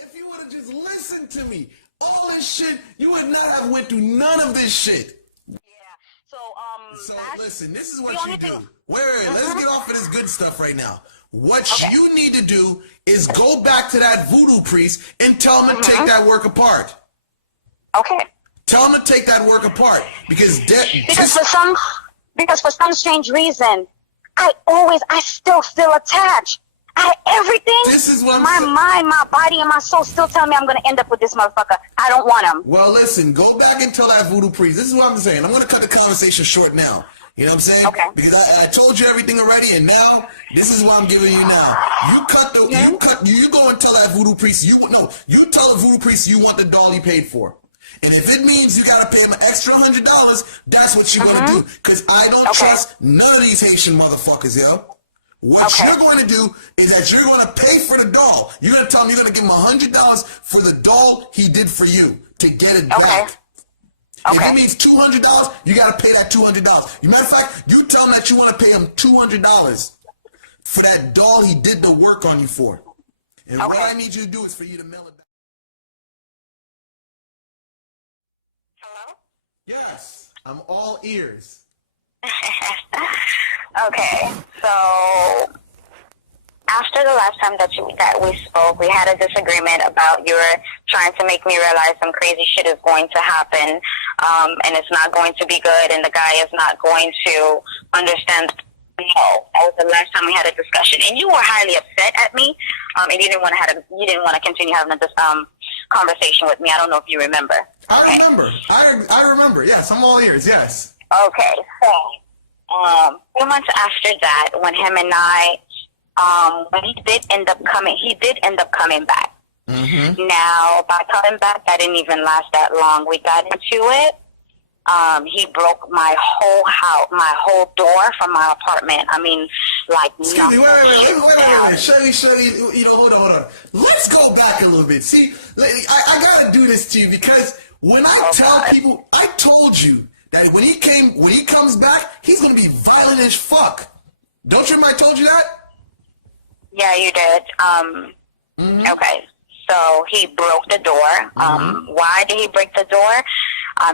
If you would have just listened to me, all this shit, you would not have went through none of this shit. Yeah. So listen, this is what you do. Wait, let's get off of this good stuff right now. What you need to do is go back to that voodoo priest and tell him to take that work apart. Okay. Tell him to take that work apart because for some strange reason, I still feel attached. Everything. This is what my mind, my body, and my soul still tell me I'm gonna end up with this motherfucker. I don't want him. Well, listen, go back and tell that voodoo priest. This is what I'm saying. I'm gonna cut the conversation short now. You know what I'm saying? Okay. Because I told you everything already, and now this is what I'm giving you now. You go and tell that voodoo priest. You tell the voodoo priest you want the doll he paid for. And if it means you gotta pay him an extra $100, that's what you're gonna do. Because I don't trust none of these Haitian motherfuckers, yo. What you're going to do is that you're going to pay for the doll. You're going to tell him you're going to give him $100 for the doll he did for you to get it back. If it means $200, you got to pay that $200. Matter of fact, you tell him that you want to pay him $200 for that doll he did the work on you for. And what I need you to do is for you to mail it back. Hello? Yes, I'm all ears. Okay, so after the last time that we spoke, we had a disagreement about you were trying to make me realize some crazy shit is going to happen, and it's not going to be good, and the guy is not going to understand. No, that was the last time we had a discussion, and you were highly upset at me, and you didn't want to continue having this conversation with me. I don't know if you remember. I remember. I remember. Yes, I'm all ears. Yes. Okay, so. 2 months after that, when him and I, when he did end up coming back. Now, by coming back, that didn't even last that long. We got into it. He broke my whole house, my whole door from my apartment. I mean, like, excuse me, wait. Shirley, hold on. Let's go back a little bit. See, I gotta do this to you because when I tell people, I told you that when he comes back, he's gonna be violent as fuck. Don't you remember I told you that? Yeah, you did. Okay, so he broke the door. Why did he break the door?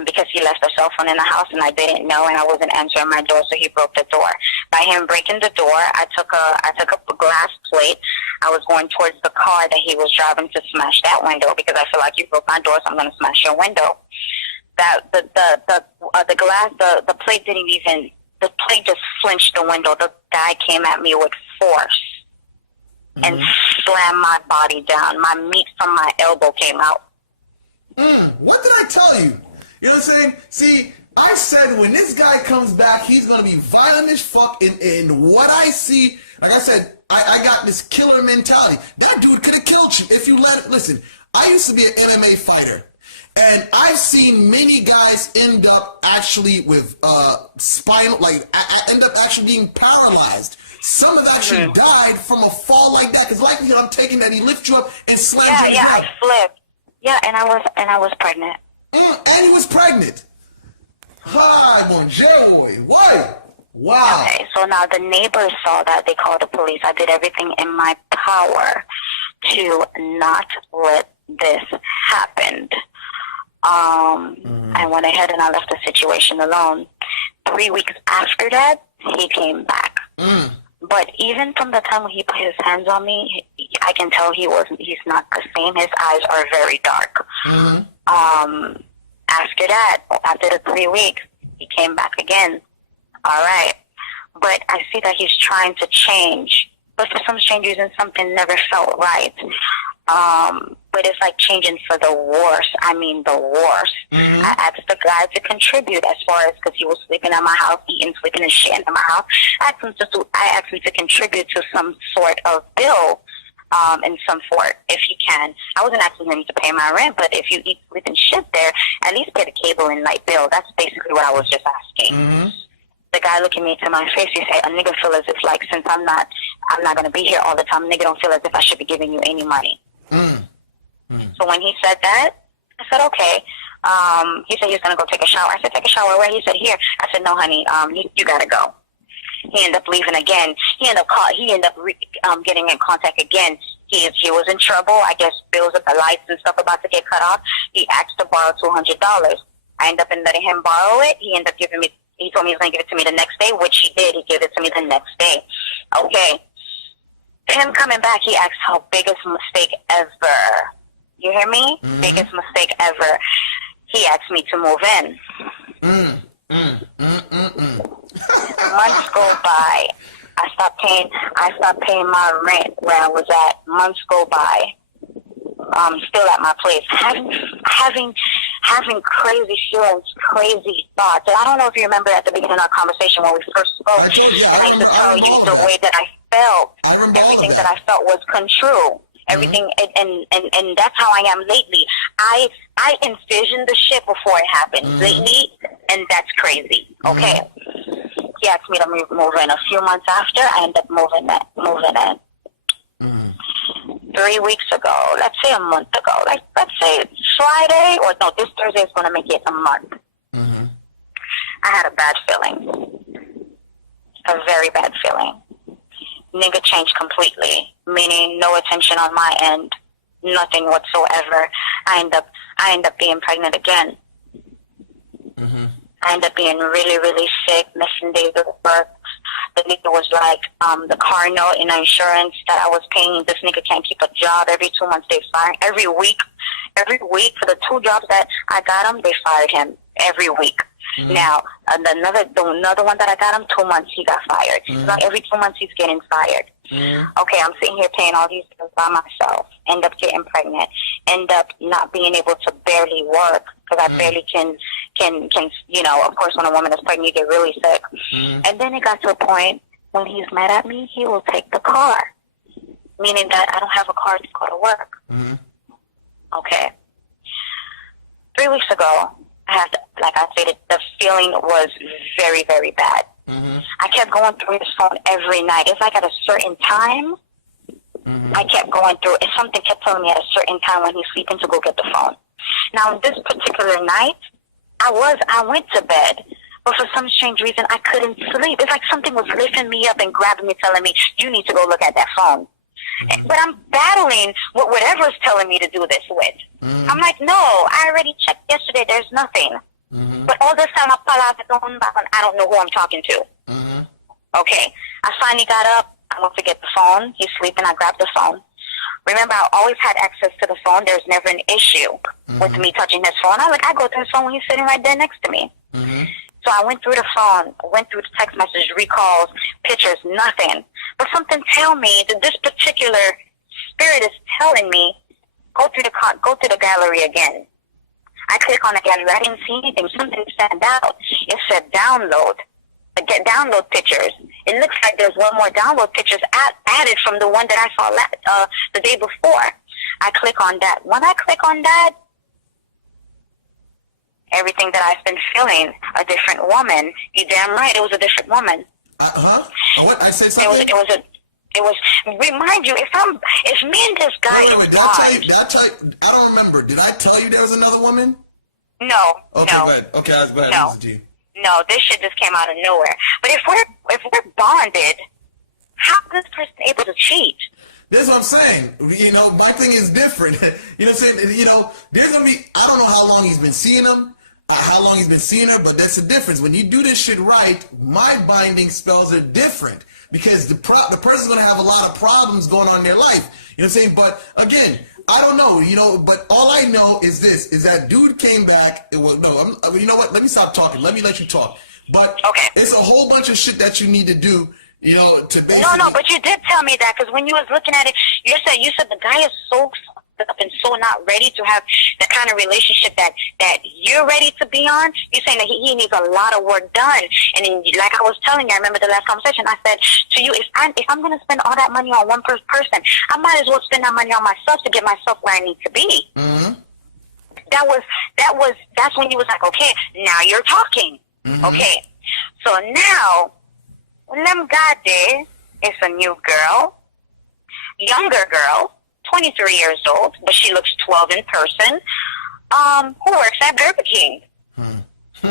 Because he left a cell phone in the house and I didn't know and I wasn't answering my door, so he broke the door. By him breaking the door, I took a glass plate. I was going towards the car that he was driving to smash that window because I feel like you broke my door, so I'm gonna smash your window. The plate didn't even, the plate just flinched the window. The guy came at me with force and slammed my body down. My meat from my elbow came out. What did I tell you? You know what I'm saying? See, I said when this guy comes back, he's going to be violent as fuck. And what I see, like I said, I got this killer mentality. That dude could have killed you if you let it. Listen, I used to be an MMA fighter. And I've seen many guys end up actually with spinal, end up actually being paralyzed. Some have actually died from a fall like that. Because like I'm taking that, he lifts you up and slams you. Yeah, I flipped. Yeah, and I was pregnant. And he was pregnant. Hi, bonjour. What? Wow. Okay, so now the neighbors saw that. They called the police. I did everything in my power to not let this happen. I went ahead and I left the situation alone. 3 weeks after that, he came back. But even from the time when he put his hands on me, I can tell he's not the same. His eyes are very dark. After that, after the 3 weeks, he came back again. All right. But I see that he's trying to change. But for some strange reason, something never felt right. But it's like changing for the worse. I mean, the worst. I asked the guy to contribute as far as because he was sleeping at my house, eating, sleeping and shit in my house. I asked him to contribute to some sort of bill, in some sort, if he can. I wasn't asking him to pay my rent, but if you eat, sleep and shit there, at least pay the cable and light bill. That's basically what I was just asking. The guy looking me to my face, he said, a nigga feel as if like, since I'm not going to be here all the time, nigga don't feel as if I should be giving you any money. So when he said that, I said, okay. He said he was going to go take a shower. I said, take a shower where? He said, here. I said, no, honey, you got to go. He ended up leaving again. He ended up getting in contact again. He was in trouble. I guess bills of the lights and stuff about to get cut off. He asked to borrow $200. I ended up letting him borrow it. He ended up giving me. He told me he was going to give it to me the next day, which he did. He gave it to me the next day. Okay. Him coming back, he asked how biggest mistake ever. You hear me? Mm-hmm. Biggest mistake ever. He asked me to move in. Months go by. I stopped paying my rent where I was at. Months go by. Still at my place. Having crazy feelings, crazy thoughts. And I don't know if you remember at the beginning of our conversation when we first spoke, I used to tell you the way that I felt. Everything that I felt was true. Everything, and that's how I am lately. I envisioned the shit before it happened lately, and that's crazy. Okay. He asked me to move in. A few months after, I ended up moving in. 3 weeks ago, let's say a month ago, let's say Friday, or no, this Thursday is going to make it a month. I had a bad feeling. A very bad feeling. Nigga changed completely, meaning no attention on my end, nothing whatsoever. I end up being pregnant again. I ended up being really, really sick, missing days of work. The nigga was like, the car note and the insurance that I was paying, this nigga can't keep a job. Every 2 months they fire. Every week for the 2 jobs that I got him, they fired him every week. Now, another one that I got him, 2 months he got fired. Like every 2 months he's getting fired. Okay, I'm sitting here paying all these bills by myself. End up getting pregnant. End up not being able to barely work because I barely can, you know, of course when a woman is pregnant you get really sick. And then it got to a point when he's mad at me, he will take the car. Meaning that I don't have a car to go to work. Okay. 3 weeks ago, like I stated, the feeling was very, very bad. I kept going through his phone every night. It's like at a certain time, I kept going through it. Something kept telling me at a certain time when he's sleeping to go get the phone. Now, this particular night, I went to bed, but for some strange reason, I couldn't sleep. It's like something was lifting me up and grabbing me, telling me, you need to go look at that phone. But I'm battling with whatever's telling me to do this with. I'm like, no, I already checked yesterday. There's nothing. But all this time, I don't know who I'm talking to. Okay. I finally got up. I went to get the phone. He's sleeping. I grabbed the phone. Remember, I always had access to the phone. There's never an issue with me touching his phone. I go through his phone when he's sitting right there next to me. So I went through the phone, went through the text message, recalls, pictures, nothing. But something tell me that this particular spirit is telling me, go to the gallery again. I click on the gallery. I didn't see anything. Something stand out. It said download. Get download pictures. It looks like there's one more download pictures added from the one that I saw the day before. I click on that. When I click on that, everything that I've been feeling, a different woman. You damn right, it was a different woman. What? I said something? It was, remind you, if me and this guy wait, I don't remember. Did I tell you there was another woman? No. Okay, no. go ahead. Okay, I was glad no. to listen to you. No, this shit just came out of nowhere. But if we're bonded, how is this person able to cheat? That's what I'm saying. You know, my thing is different. You know what I'm saying? You know, there's going to be, I don't know how long he's been seeing him, how long he's been seeing her, but that's the difference. When you do this shit right, my binding spells are different because the person's going to have a lot of problems going on in their life. You know what I'm saying? But again, I don't know, you know, but all I know is this, is that dude came back. You know what? Let me stop talking. Let me let you talk. But okay. It's a whole bunch of shit that you need to do, you know, to basically... No, but you did tell me that because when you was looking at it, you said the guy is so fucked up and so not ready to have the kind of relationship that you're ready to be on. You're saying that he needs a lot of work done. And then, like I was telling you, I remember the last conversation, I said to you, if I'm going to spend all that money on one person, I might as well spend that money on myself to get myself where I need to be. Mm-hmm. That's when you was like, okay, now you're talking. Mm-hmm. Okay. So now, when them got there, it's a new girl, younger girl, 23 years old, but she looks 12 in person, who works at Burger King. Who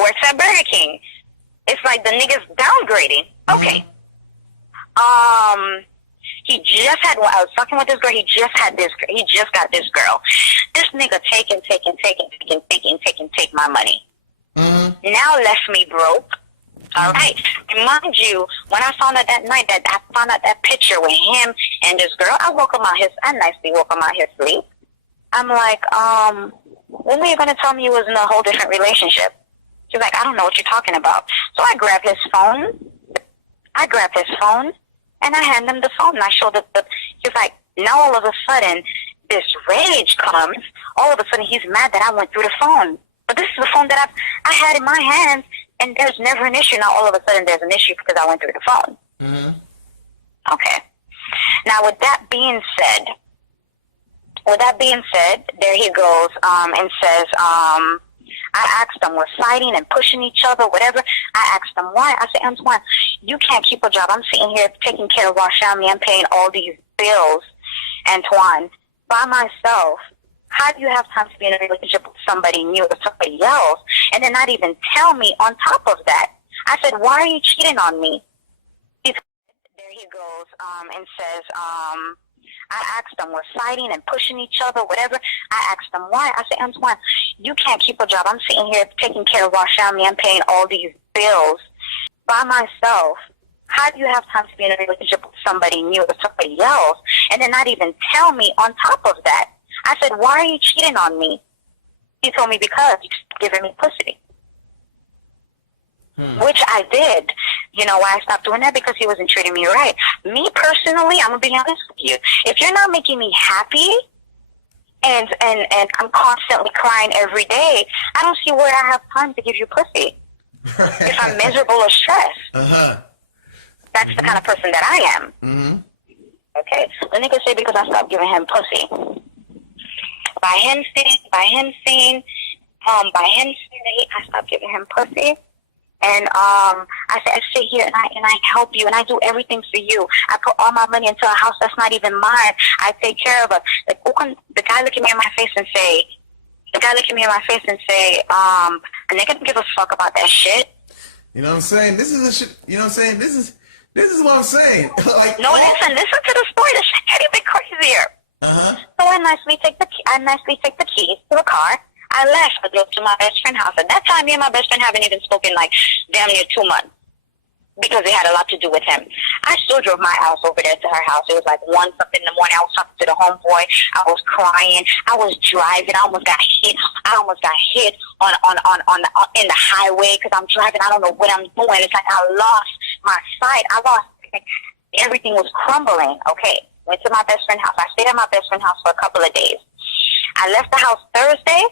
works at Burger King. It's like the niggas downgrading. Okay. He just had, when I was talking with this girl, he just got this girl. This nigga take my money. Now left me broke. All right. Mind you, when I found out that night that I found out that picture with him and this girl, I nicely woke him out his sleep. I'm like, when were you going to tell me you was in a whole different relationship? She's like, I don't know what you're talking about. So I grabbed his phone. And I hand him the phone. And I showed it. He's like, now all of a sudden, this rage comes. All of a sudden, he's mad that I went through the phone. But this is the phone that I had in my hands, and there's never an issue. Now all of a sudden, there's an issue because I went through the phone. Okay. Now, with that being said, there he goes and says, I asked them, we're fighting and pushing each other, whatever. I asked them why. I said, Antoine, you can't keep a job. I'm sitting here taking care of our family. I'm paying all these bills, Antoine, by myself. How do you have time to be in a relationship with somebody new or somebody else and then not even tell me on top of that? I said, why are you cheating on me? There he goes and says, I asked them, we're fighting and pushing each other, whatever. I asked them why. I said, Antoine, you can't keep a job. I'm sitting here taking care of our family. I'm paying all these bills by myself. How do you have time to be in a relationship with somebody new or somebody else and then not even tell me on top of that? I said, why are you cheating on me? He told me, because you're giving me pussy. Which I did. You know why I stopped doing that? Because he wasn't treating me right. Me personally, I'm going to be honest with you. If you're not making me happy and I'm constantly crying every day, I don't see where I have time to give you pussy. If I'm miserable or stressed. That's the kind of person that I am. Okay? The nigga say because I stopped giving him pussy. By him saying that I stopped giving him pussy. And I said, I sit here and I help you and I do everything for you. I put all my money into a house that's not even mine. I take care of us. Like, the guy look at me in my face and say, a nigga don't give a fuck about that shit. You know what I'm saying? This is the shit. You know what I'm saying? This is what I'm saying. Like, no, listen to the story. The shit get even crazier. So I nicely take the keys to the car. I left. I drove to my best friend's house. At that time, me and my best friend haven't even spoken like damn near 2 months because it had a lot to do with him. I still drove my house over there to her house. It was like 1 something in the morning. I was talking to the homeboy. I was crying. I was driving. I almost got hit. In the highway because I'm driving. I don't know what I'm doing. It's like I lost my sight. Everything was crumbling. Okay. Went to my best friend's house. I stayed at my best friend's house for a couple of days. I left the house Thursday.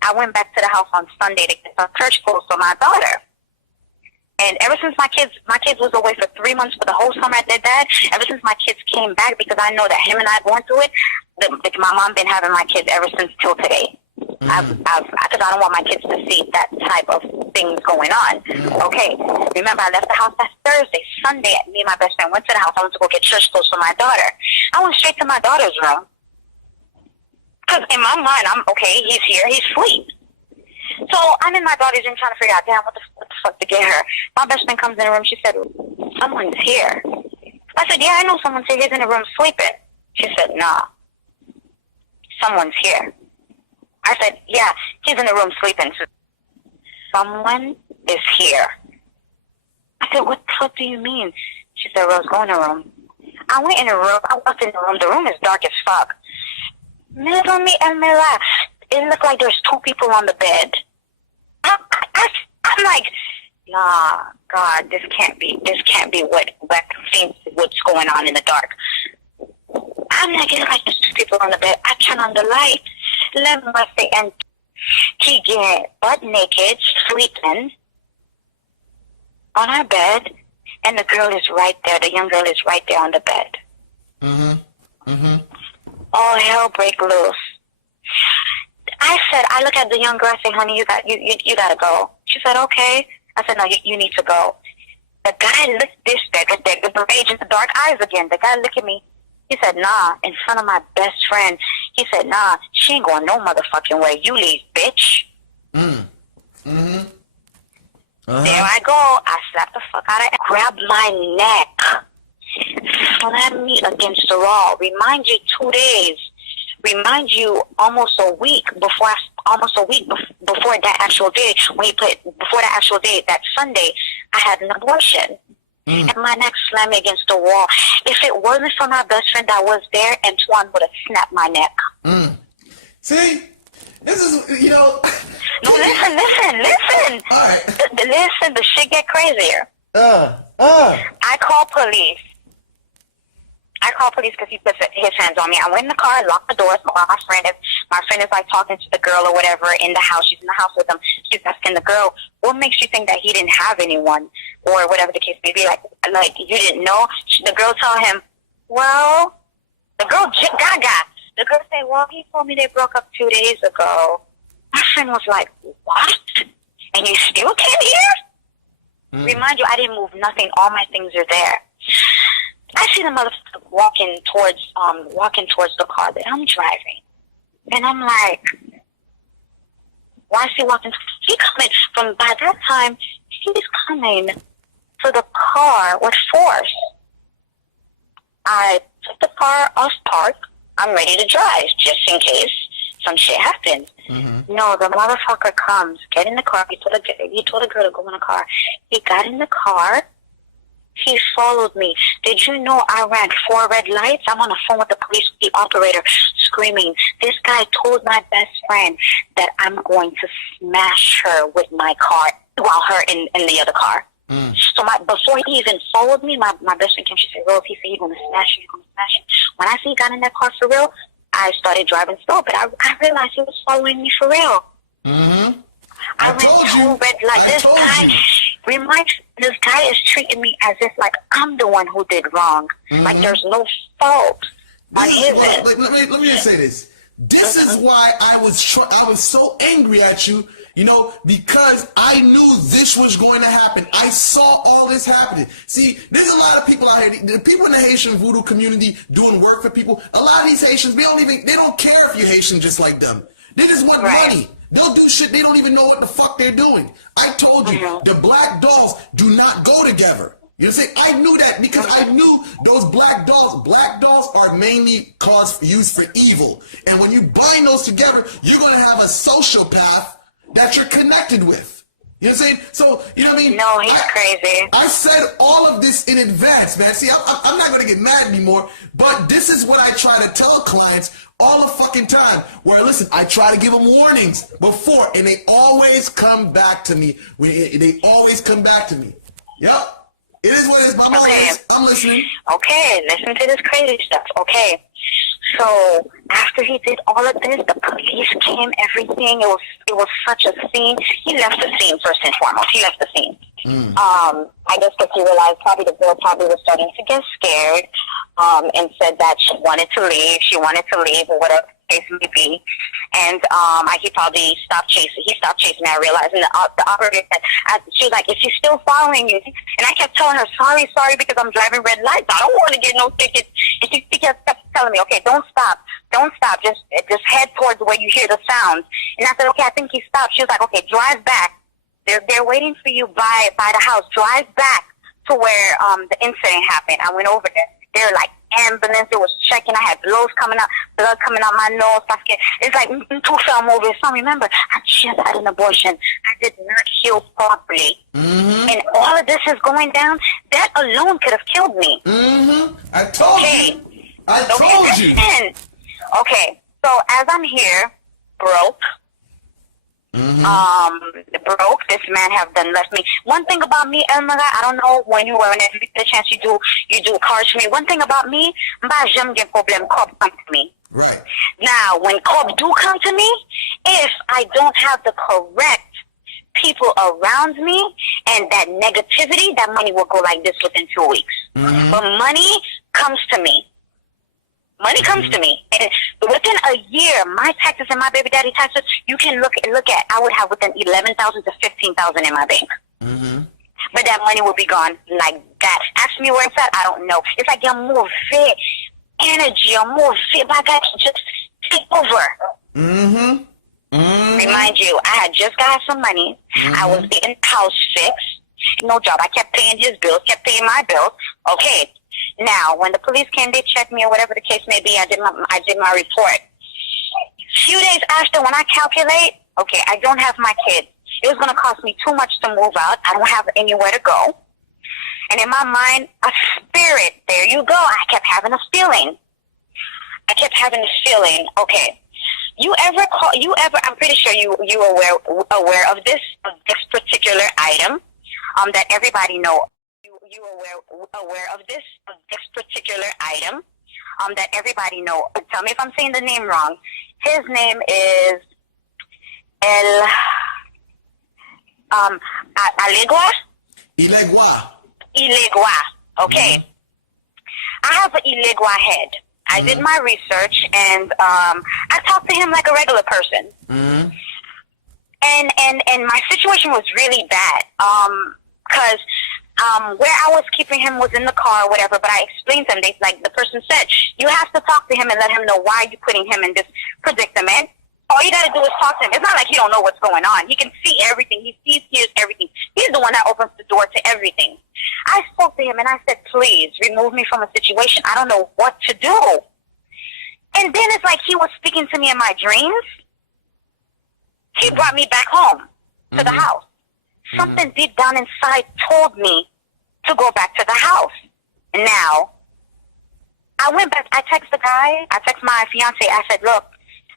I went back to the house on Sunday to get some church clothes for my daughter. And ever since my kids was away for 3 months for the whole summer at their dad, ever since my kids came back, because I know that him and I going through it, my mom been having my kids ever since till today. Because I don't want my kids to see that type of things going on. Okay, remember I left the house that Thursday. Sunday, me and my best friend went to the house. I went to go get church clothes for my daughter. I went straight to my daughter's room. Because in my mind, I'm okay, he's here, he's asleep. So I'm in my daughter's room trying to figure out, damn, what the fuck to get her. My best friend comes in the room, she said, someone's here. I said, yeah, I know someone's here, he's in the room sleeping. She said, nah, someone's here. I said, yeah, he's in the room sleeping. She said, someone is here. I said, what the fuck do you mean? She said, Rose, go in the room. I went in the room, I walked in the room, the room is dark as fuck. LeonardElmera, it looked like there's 2 people on the bed. I'm like, nah, God, this can't be what's going on in the dark. I'm like, it looked like there's 2 people on the bed. I turn on the light, and he get butt naked, sleeping on our bed, and the girl is right there. The young girl is right there on the bed. All hell break loose. I look at the young girl, I say, honey, you gotta go. She said, okay. I said, no, you need to go. The guy looked the rage in the dark eyes again. The guy looked at me. He said, nah, in front of my best friend. He said, nah, she ain't going no motherfucking way. You leave, bitch. There I go. I slapped the fuck out of her, grabbed my neck, slammed me against the wall. Remind you 2 days. Remind you almost a week before that actual day, before that actual day, that Sunday, I had an abortion. And my neck slammed me against the wall. If it wasn't for my best friend that was there, Antoine would have snapped my neck. See? This is, you know. No, listen. All right. Listen, the shit get crazier. I call police. Because he put his hands on me. I went in the car, locked the doors. My friend is like talking to the girl or whatever in the house. She's in the house with him. She's asking the girl, "What makes you think that he didn't have anyone?" Or whatever the case may be. Like you didn't know. The girl told him, "Well," the girl gaga. The girl said, "Well, he told me they broke up 2 days ago." My friend was like, "What? And you still came here?" Remind you, I didn't move nothing. All my things are there. I see the motherfucker walking towards the car that I'm driving, and I'm like, "Why is he walking?" He coming from by that time. He's coming to the car with force. I took the car off park. I'm ready to drive just in case some shit happens. No, the motherfucker comes. Get in the car. He told the girl to go in the car. He got in the car. He followed me. Did you know I ran 4 red lights? I'm on the phone with the police, the operator, screaming. This guy told my best friend that I'm going to smash her with my car, while her in the other car. So before he even followed me, my best friend came. She said, "Rose, he said he's going to smash you. He's going to smash you." When I see he got in that car for real, I started driving slow, but I realized he was following me for real. I ran 2 red lights. This guy is treating me as if like I'm the one who did wrong. Like there's no fault on his end. Let me just say this. This is why I was so angry at you, you know, because I knew this was going to happen. I saw all this happening. See, there's a lot of people out here, the people in the Haitian voodoo community doing work for people. A lot of these Haitians, they don't care if you're Haitian just like them. They just want money. They'll do shit they don't even know what the fuck they're doing. I told you, the black dolls do not go together. You know what I'm saying? I knew that because I knew those black dolls are mainly used for evil. And when you bind those together, you're going to have a sociopath that you're connected with. You know what I'm saying? So, you know what I mean? No, he's crazy. I said all of this in advance, man. See, I'm not going to get mad anymore, but this is what I try to tell clients all the fucking time. Where, listen, I try to give them warnings before, and they always come back to me. They always come back to me. Yep. It is what it is. I'm listening. Okay, listen to this crazy stuff. Okay. So after he did all of this, the police came, everything. It was such a scene. He left the scene first and foremost. He left the scene. I guess because he realized the girl was starting to get scared, and said that she wanted to leave. She wanted to leave, or whatever the case may be. And he probably stopped chasing. He stopped chasing. I realized, and the operator said, she was like, "Is he still following you?" And I kept telling her, "Sorry, because I'm driving red lights. I don't want to get no tickets." And she kept telling me, "Okay, don't stop, just head towards where you hear the sounds." And I said, "Okay, I think he stopped." She was like, "Okay, drive back. They're waiting for you by the house. Drive back to where the incident happened." I went over there. They're like ambulance. It was checking. I had blood coming out my nose. It's like two film over. So remember, I just had an abortion. I did not heal properly, and all of this is going down. That alone could have killed me. I told you. I told you. Okay, so as I'm here, broke. This man have done left me. One thing about me, Elmera, I don't know whenever you get a chance you do cards for me. One thing about me, j'aime get problem. Cops come to me. Right. Now, when cops do come to me, if I don't have the correct people around me and that negativity, that money will go like this within 2 weeks. But money comes to me. Money comes to me, and within a year, my taxes and my baby daddy taxes, you can look at. I would have within 11,000 to 15,000 in my bank, but that money will be gone like that. Ask me where it's at. I don't know. It's like you're more fit energy, or more fit. My guy just take over. Remind you, I had just got some money. I was getting the house fixed. No job. I kept paying his bills. Kept paying my bills. Okay. Now, when the police came, they checked me or whatever the case may be. I did my report. Few days after, when I calculate, okay, I don't have my kids. It was going to cost me too much to move out. I don't have anywhere to go. And in my mind, a spirit, there you go. I kept having a feeling. Okay. I'm pretty sure you aware of this particular item, that everybody know. You aware of this particular item, that everybody know. Tell me if I'm saying the name wrong. His name is Ilegua. Okay. I have an Ilegua head. I did my research, and I talked to him like a regular person. Mm-hmm. And my situation was really bad, because where I was keeping him was in the car or whatever, but I explained to him, like the person said, you have to talk to him and let him know why you're putting him in this predicament. All you got to do is talk to him. It's not like he don't know what's going on. He can see everything. He sees, hears everything. He's the one that opens the door to everything. I spoke to him and I said, please remove me from a situation. I don't know what to do. And then it's like he was speaking to me in my dreams. He brought me back home to the house. Something deep down inside told me to go back to the house. Now, I went back. I text the guy. I text my fiance. I said, look,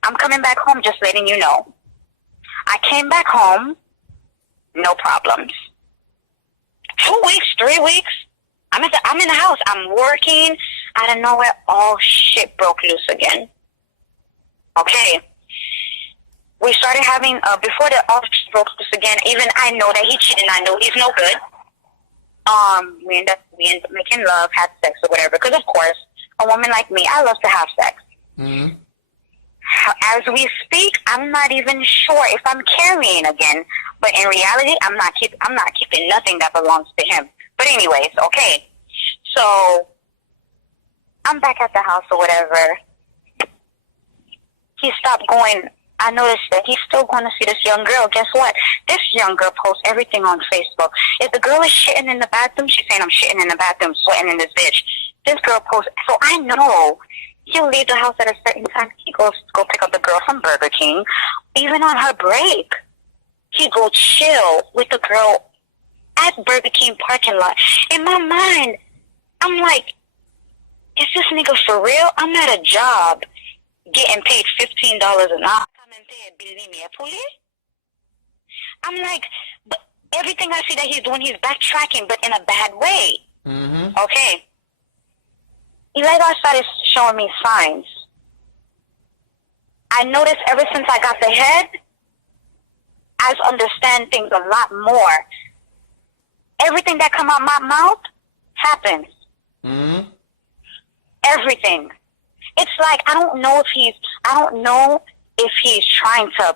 I'm coming back home, just letting you know. I came back home, no problems. 2 weeks, 3 weeks, I'm in the house. I'm working. Out of nowhere, all shit broke loose again. Okay. We started having, before the all shit broke loose again, even I know that he cheated. I know he's no good. We end up making love, had sex or whatever. Because of course, a woman like me, I love to have sex. Mm-hmm. As we speak, I'm not even sure if I'm carrying again. But in reality, I'm not keeping nothing that belongs to him. But anyways, okay. So I'm back at the house or whatever. He stopped going. I noticed that he's still going to see this young girl. Guess what? This young girl posts everything on Facebook. If the girl is shitting in the bathroom, she's saying, I'm shitting in the bathroom, sweating in this bitch. This girl posts. So I know he'll leave the house at a certain time. He goes to go pick up the girl from Burger King. Even on her break, he go chill with the girl at Burger King parking lot. In my mind, I'm like, is this nigga for real? I'm at a job getting paid $15 an hour. I'm like, but everything I see that he's doing, he's backtracking, but in a bad way. Mm-hmm. Okay. Eli started showing me signs. I noticed ever since I got the head, I understand things a lot more. Everything that come out my mouth happens. Mm-hmm. Everything. It's like I don't know if he's trying to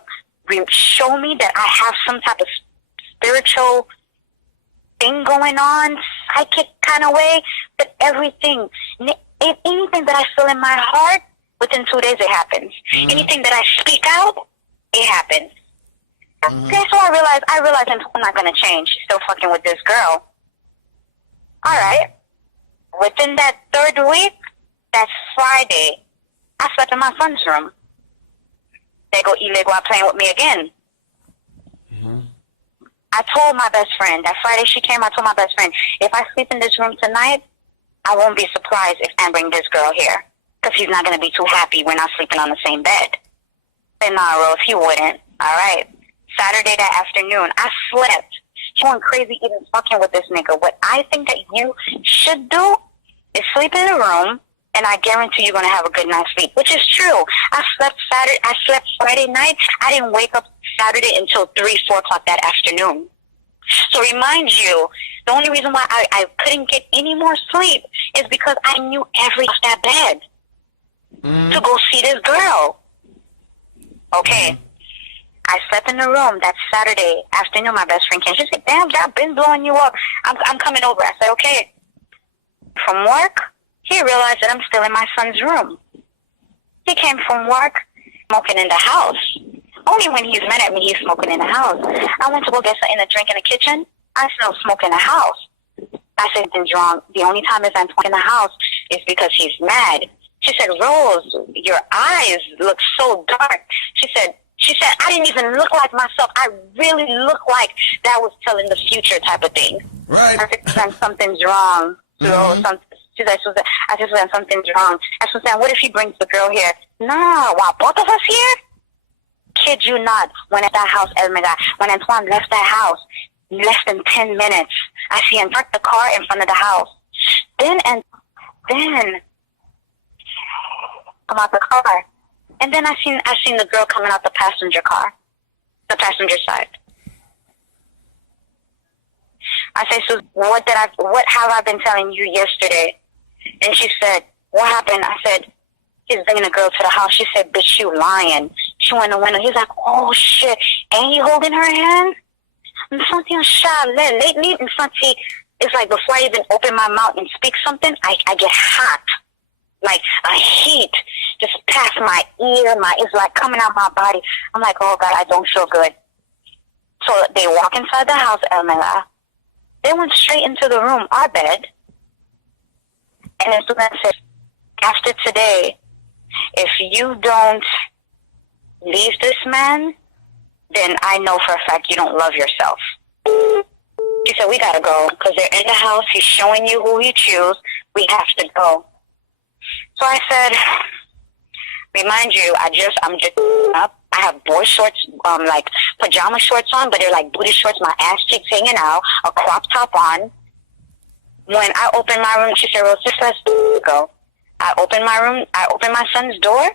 show me that I have some type of spiritual thing going on, psychic kind of way, but everything, anything that I feel in my heart, within 2 days it happens. Mm-hmm. Anything that I speak out, it happens. Mm-hmm. Okay, so I realized I'm not going to change. She's still fucking with this girl. All right. Within that third week, that's Friday, I slept in my son's room. They go Ilegua playing with me again. Mm-hmm. I told my best friend, that Friday she came, I told my best friend, if I sleep in this room tonight, I won't be surprised if I bring this girl here. Because he's not going to be too happy we're not sleeping on the same bed. And nah, Rose, he wouldn't. All right. Saturday that afternoon, I slept. She went crazy even fucking with this nigga. What I think that you should do is sleep in a room, and I guarantee you're going to have a good night's sleep, which is true. I slept Friday night. I didn't wake up Saturday until 3, 4 o'clock that afternoon. So remind you, the only reason why I couldn't get any more sleep is because I knew every off that bed to go see this girl. Okay. I slept in the room that Saturday afternoon. My best friend came. She said, damn, I've been blowing you up. I'm coming over. I said, okay. From work, he realized that I'm still in my son's room. He came from work smoking in the house. Only when he's mad at me, he's smoking in the house. I went to go get something to drink in the kitchen. I smell smoke in the house. I said, something's wrong. The only time is Antoine in the house is because he's mad. She said, Rose, your eyes look so dark. She said, I didn't even look like myself. I really look like that was telling the future type of thing. Right. I said, something's wrong. She said, I just said, something's wrong. I said, what if he brings the girl here? No, while both of us here? Kid you not. When at that house, when Antoine left that house, less than 10 minutes, I see him park the car in front of the house. Then come out the car. And then I seen the girl coming out the passenger side. I say, Susan, what have I been telling you yesterday? And she said, what happened? I said, he's bringing a girl to the house. She said, bitch, you lying. She went in the window. He's like, oh shit, ain't he holding her hand? Something lately in front of it's like before I even open my mouth and speak something, I get hot. Like a heat just past my ear, it's like coming out my body. I'm like, oh God, I don't feel good. So they walk inside the house, Elmera. They went straight into the room, our bed. And then Susan said, after today, if you don't leave this man, then I know for a fact you don't love yourself. She said, we gotta go, because they're in the house, he's showing you who he choose, we have to go. So I said, remind you, I'm just up. I have boy shorts, like pajama shorts on, but they're like booty shorts, my ass cheeks hanging out, a crop top on. When I opened my room, she said, Rose, just let's go. I opened my room, I opened my son's door.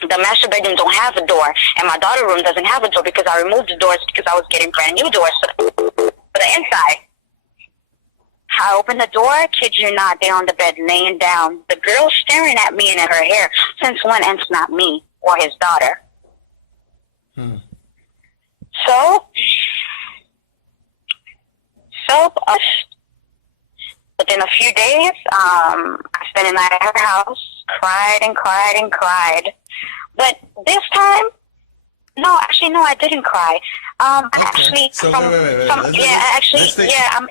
The master bedroom don't have a door, and my daughter's room doesn't have a door because I removed the doors because I was getting brand new doors for the inside. I opened the door, kid you not, they're on the bed laying down. The girl staring at me and at her hair. Since when? And it's not me or his daughter. So within a few days, I spent the night at her house, cried and cried and cried. But this time, no, I didn't cry. I'm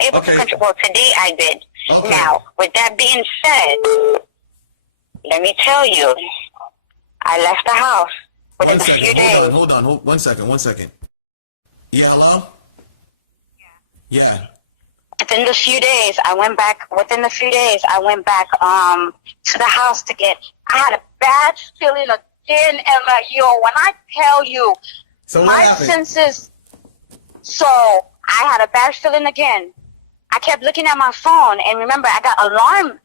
able to control. Well, today I did. Okay. Now, with that being said, let me tell you, I left the house within a few days. Hold on, 1 second. Yeah, hello? Yeah. Within the few days, I went back to the house to get. I had a bad feeling again, Emma. When I tell you, so my senses. So I had a bad feeling again. I kept looking at my phone, and remember, I got alarm.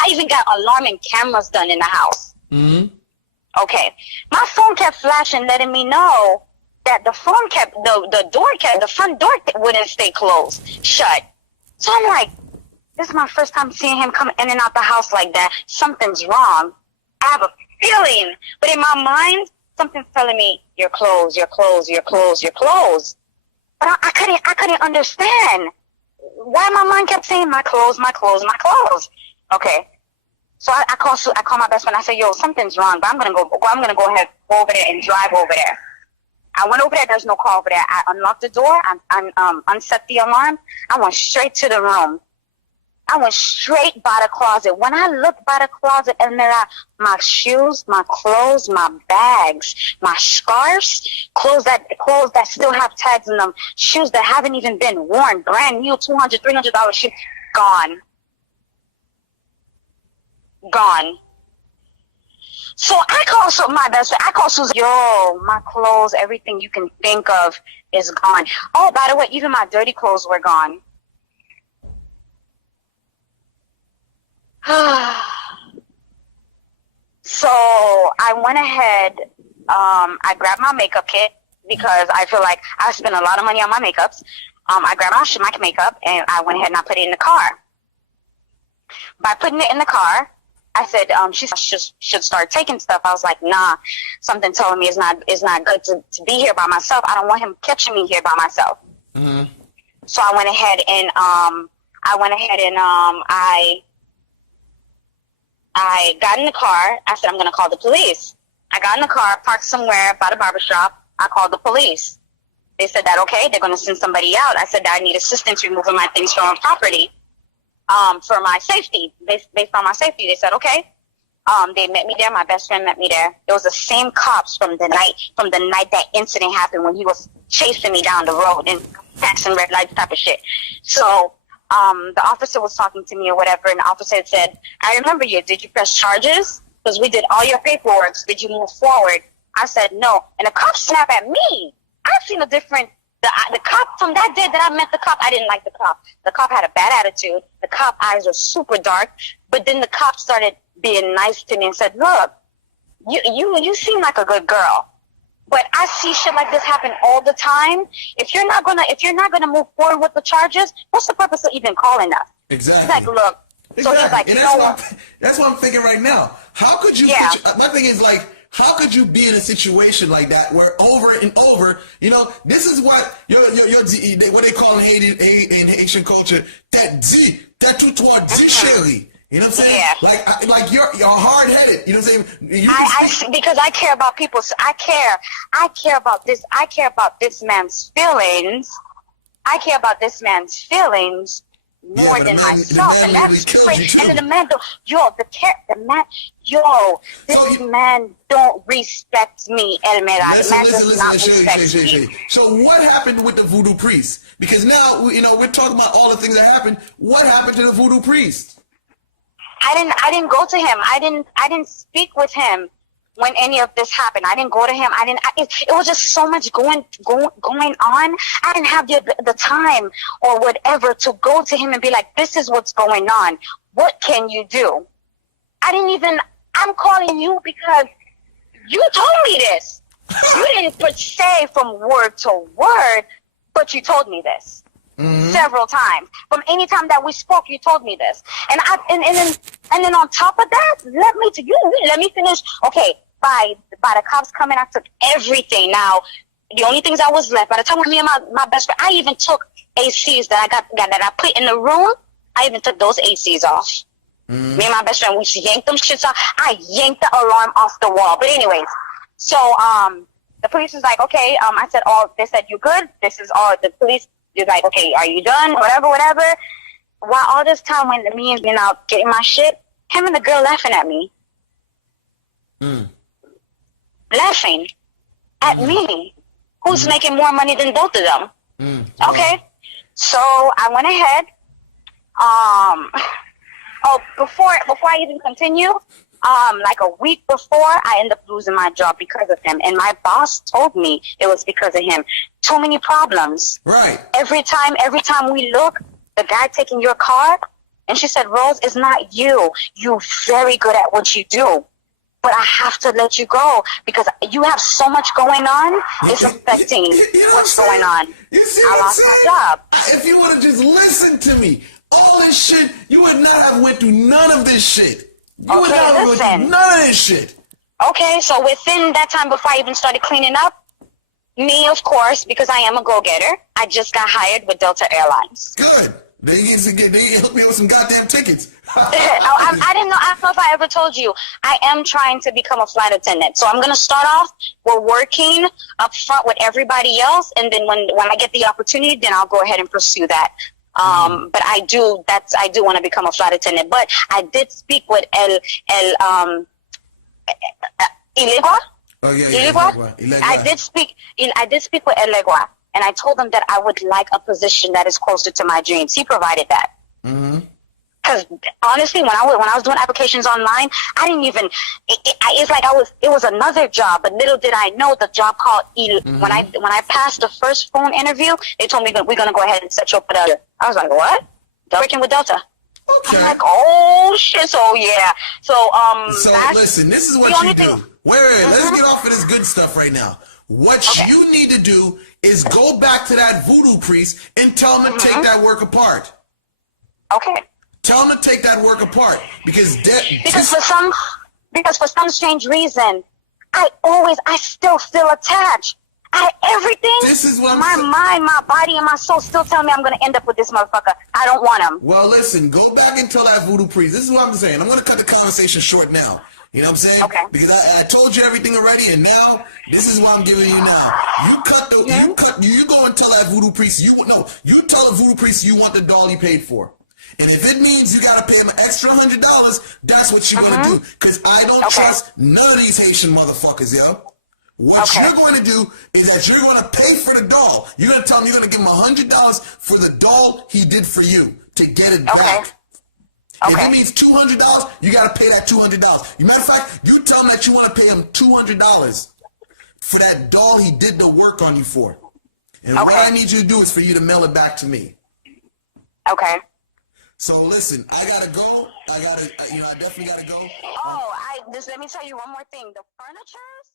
I even got alarming cameras done in the house. Mm-hmm. Okay, my phone kept flashing, letting me know that the front door wouldn't stay shut. So I'm like, this is my first time seeing him come in and out the house like that. Something's wrong. I have a feeling, but in my mind, something's telling me, you're closed. But I couldn't understand why my mind kept saying, my clothes. Okay. So I call my best friend. I said, yo, something's wrong, but I'm gonna go ahead, go over there and drive over there. I went over there. There's no car over there. I unlocked the door. I unset the alarm. I went straight to the room. I went straight by the closet. When I looked by the closet, and my shoes, my clothes, my bags, my scarves, clothes that still have tags in them, shoes that haven't even been worn, brand new, $200, $300 shoes, gone. So I called my best friend. I called Susan. Yo, my clothes, everything you can think of is gone. Oh, by the way, even my dirty clothes were gone. So I went ahead. I grabbed my makeup kit because I feel like I spent a lot of money on my makeups. I grabbed my makeup and I went ahead and I put it in the car. By putting it in the car, I said, she should start taking stuff. I was like, nah, something telling me it's not good to be here by myself. I don't want him catching me here by myself. Mm-hmm. So I went ahead and I got in the car. I said, I'm going to call the police. I got in the car, parked somewhere by the barbershop. I called the police. They said that, okay, they're going to send somebody out. I said that I need assistance removing my things from my property for my safety, based on my safety. They said, okay. They met me there. My best friend met me there. It was the same cops from the night that incident happened, when he was chasing me down the road and passing red lights type of shit. So the officer was talking to me or whatever, and the officer had said, I remember you. Did you press charges? Because we did all your paperwork. Did you move forward? I said no. And the cop snapped at me. I've seen a different, the cop from that day that I met the cop, I didn't like the cop. The cop had a bad attitude. The cop eyes were super dark. But then the cop started being nice to me and said, look, you seem like a good girl, but I see shit like this happen all the time. If you're not gonna move forward with the charges, what's the purpose of even calling us? Exactly. He's like, look. Exactly. So he's like, and you know what? That's what I'm thinking right now. How could you? Yeah. My thing is like, how could you be in a situation like that where over and over, you know, this is what your what they call in Haitian culture, that tout toi chérie. You know what I'm saying? Yeah. Like you're hard-headed. You know what I'm saying? Because I care about people. So I care about this. I care about this man's feelings. I care about this man's feelings more than myself, and that's crazy. And then the man, this man don't respect me, Elmera. The man does not respect me. So what happened with the voodoo priest? Because now, you know, we're talking about all the things that happened. What happened to the voodoo priest? I didn't go to him. I didn't speak with him when any of this happened. I didn't go to him. It was just so much going on. I didn't have the time or whatever to go to him and be like, this is what's going on. What can you do? I'm calling you because you told me this. You didn't say from word to word, but you told me this. Mm-hmm. Several times. From any time that we spoke, you told me this. And then on top of that, let me finish. Okay, by the cops coming, I took everything. Now, the only things that was left, by the time me and my best friend, I even took ACs that I put in the room. I even took those ACs off. Mm-hmm. Me and my best friend, we yanked them shits off. I yanked the alarm off the wall. But anyways, so the police was like, okay. I said, they said, you good? This is all. The police is like, okay, are you done? Whatever. While all this time when me and being out getting my shit, him and the girl laughing at me. Laughing at me. Who's making more money than both of them? Okay. So I went ahead. Before I even continue, like a week before, I ended up losing my job because of him. And my boss told me it was because of him. Too many problems. Right. Every time we look, the guy taking your car, and she said, Rose, it's not you. You're very good at what you do. But I have to let you go because you have so much going on. It's affecting what's going on. I lost my job. If you would have just listened to me, all this shit, you would not have went through none of this shit. You would not have went through none of this shit. Okay, so within that time before I even started cleaning up, me, of course, because I am a go-getter, I just got hired with Delta Airlines. Good. They helped me with some goddamn tickets. I don't know if I ever told you. I am trying to become a flight attendant. So I'm going to start off, we're working up front with everybody else, and then when I get the opportunity, then I'll go ahead and pursue that. But I do want to become a flight attendant. But I did speak with Ilegua. Oh yeah, Ilegua. I did speak with Ilegua, and I told him that I would like a position that is closer to my dreams. He provided that. Because honestly, when I was doing applications online, I didn't even. It's like it was another job, but little did I know the job called. When I passed the first phone interview, they told me that we're gonna go ahead and set you up with Delta. I was like, what? Working with Delta. Okay. I'm like, oh shit. So yeah. So listen, this is what you do. Wait, let's get off of this good stuff right now. What you need to do is go back to that voodoo priest and tell him to take that work apart. Okay. Tell him to take that work apart because for some strange reason, I still feel attached. everything. This is what my mind, my body, and my soul still tell me I'm gonna end up with this motherfucker. I don't want him. Well, listen, go back and tell that voodoo priest. This is what I'm saying. I'm gonna cut the conversation short now. You know what I'm saying? Okay. Because I told you everything already, and now this is what I'm giving you now. You go and tell that voodoo priest you tell the voodoo priest you want the doll he paid for. And if it means you gotta pay him an extra $100, that's what you're gonna do. Because I don't trust none of these Haitian motherfuckers, yo. What you're going to do is that you're going to pay for the doll. You're going to tell him you're going to give him $100 for the doll he did for you to get it back. If it means $200, you got to pay that $200. Matter of fact, you tell him that you want to pay him $200 for that doll he did the work on you for. And what I need you to do is for you to mail it back to me. Okay. So listen, I gotta go. I definitely gotta go. Just let me tell you one more thing. The furnitures